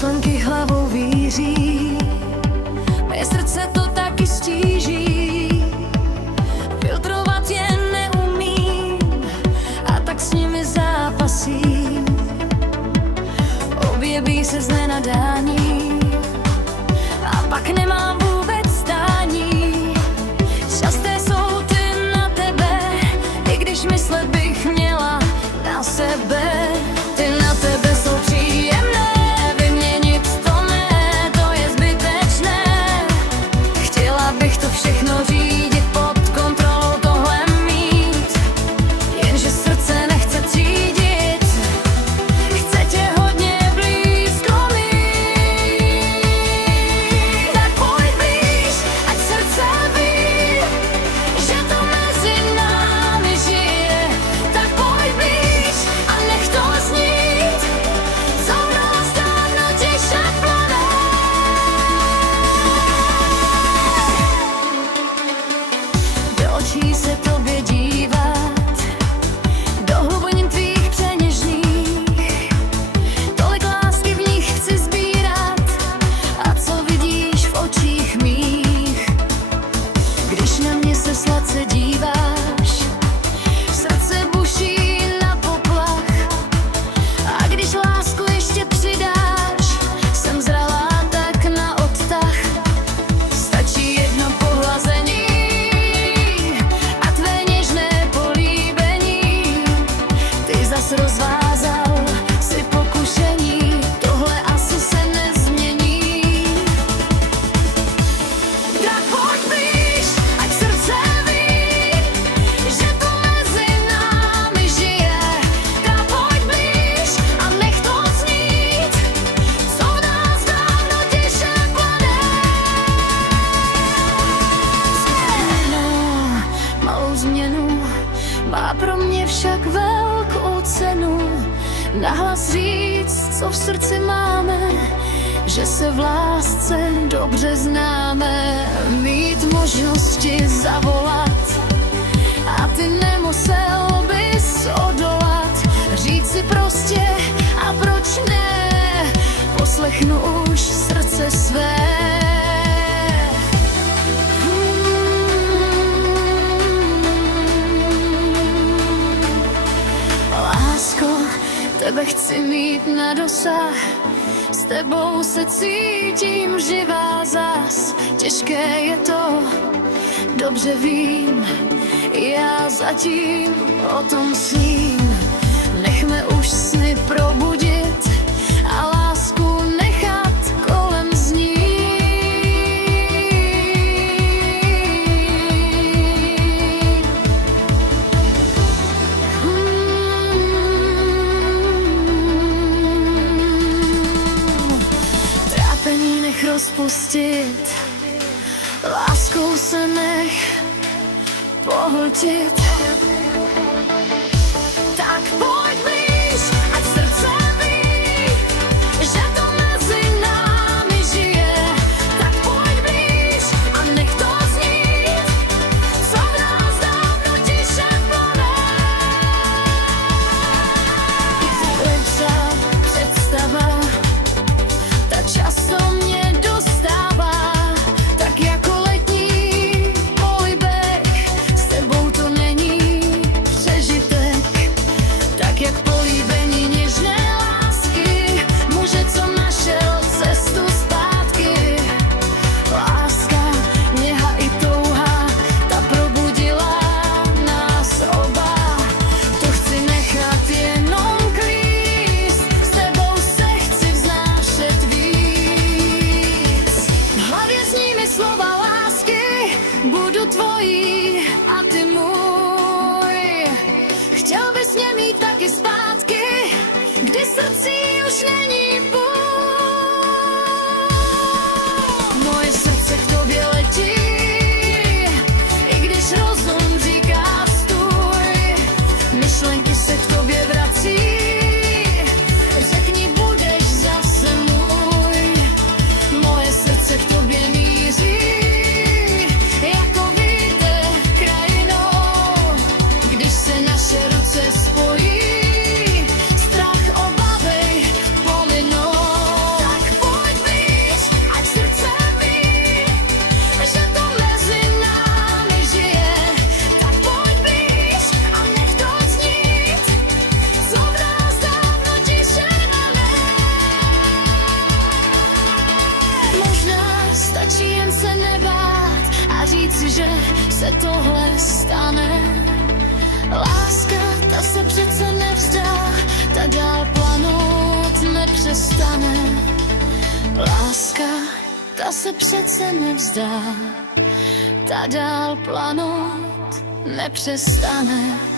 myšlenky hlavou víří, mé srdce to taky stíží. Filtrovat je neumím a tak s nimi zápasím. Objeví se z nenadání a pak nemám vůbec stání. Časté jsou ty na tebe, i když myslet bych měla na sebe. Ty na tebe jsou příjemné, vyměnit to ne, to je zbytečné. Chtěla bych to všechno řídit, pod kontrolou tohle mít, jenže srdce nechce třídit, chce tě hodně blízko mít. Tak pojď blíž, ať srdce ví, že to mezi námi žije. Tak pojď blíž a nech to znít, co v nás dávno tiše plane. Do očí se tobě dívat, do hlubin tvých přeněžných, tolik lásky v nich chci sbírat. A co vidíš v očích mých, když na mě se sladce díváš, srdce buší na poplach. A když lásku ještě přidáš, jsem zralá tak na odtah. Stačí jedno pohlazení a tvé něžné políbení. Ty zas rozvázal si pokušení, tohle asi se nezmění. Tak pojď blíž, ať srdce ví, že to mezi námi žije. Tak pojď blíž a nech to znít, co v nás dávno tiše plane. Malou změnu má pro mě však velkou cenu. Nahlas říct, co v srdci máme, že se v lásce dobře známe. Mít možnosti zavolat a ty nemusel bys odolat. Říct si prostě a proč ne, poslechnu už srdce své. Lásko, tebe chci mít na dosah, s tebou se cítím živá zas. Těžké je to, dobře vím, já zatím o tom sním. Nechme už sny probudit a lásku nechat kolem znít. Trápení nech rozpustit, láskou se nech pohltit. Tak pojď blíž, ať srdce ví, že to mezi námi žije. Tak pojď blíž a nech to znít, co v nás dávno tiše plane. Lepšá představa, ta často mě dostává, tak jako letní polibek. S tebou to není se tohle stane. Láska, ta se přece nevzdá, ta dál planout nepřestane. Láska, ta se přece nevzdá, ta dál planout nepřestane.